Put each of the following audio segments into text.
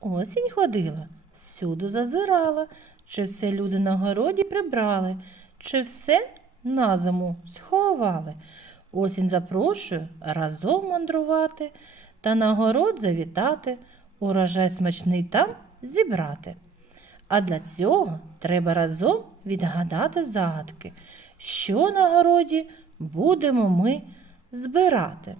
Осінь ходила, всюду зазирала, чи все люди на городі прибрали, чи все на зиму сховали. Осінь запрошує разом мандрувати та на город завітати, урожай смачний там зібрати. А для цього треба разом відгадати загадки, що на городі будемо ми збирати.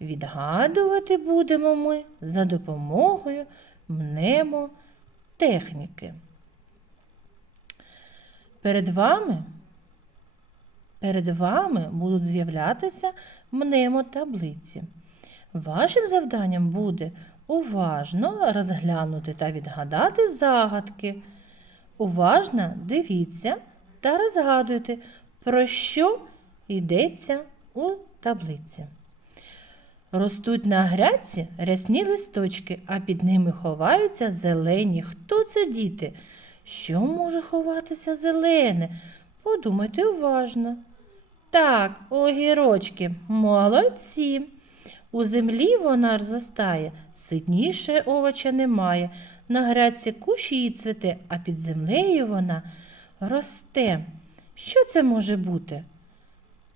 Відгадувати будемо ми за допомогою мнемотехніки. Перед вами, перед вами будуть з'являтися мнемотаблиці. Вашим завданням буде уважно розглянути та відгадати загадки. Уважно дивіться та розгадуйте, про що йдеться у таблиці. Ростуть на грядці рясні листочки, а під ними ховаються зелені. Хто це діти? Що може ховатися зелене? Подумайте уважно. Так, огірочки, молодці. У землі вона зростає, ситніше овоча немає. На грядці кущі її цвете, а під землею вона росте. Що це може бути?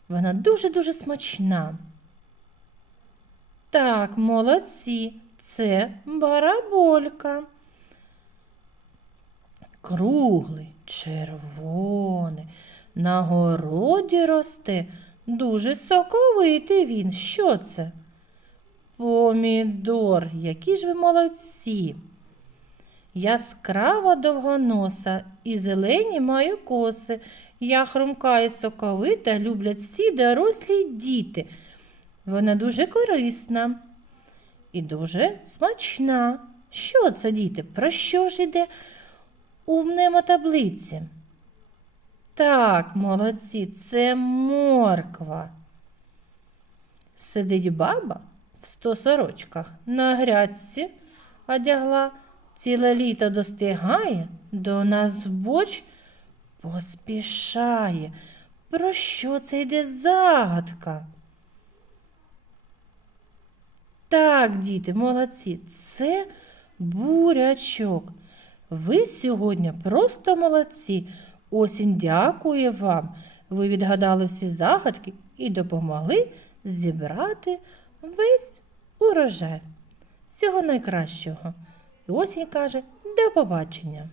Вона дуже-дуже смачна. Так, молодці, це бараболька. Круглий, червоний, на городі росте, дуже соковитий він. Що це? Помідор, які ж ви молодці. Яскрава довгоноса і зелені маю коси. Я хрумка і соковита, люблять всі дорослі діти. Вона дуже корисна і дуже смачна. Що це, діти? Про що ж іде у мнемотаблиці? Так, молодці, це морква. Сидить баба в сто сорочках на грядці одягла, ціле літо достигає, до нас боч поспішає. Про що це йде загадка? Так, діти, молодці, це бурячок. Ви сьогодні просто молодці. Осінь дякує вам. Ви відгадали всі загадки і допомогли зібрати весь урожай. Всього найкращого. І осінь каже до побачення.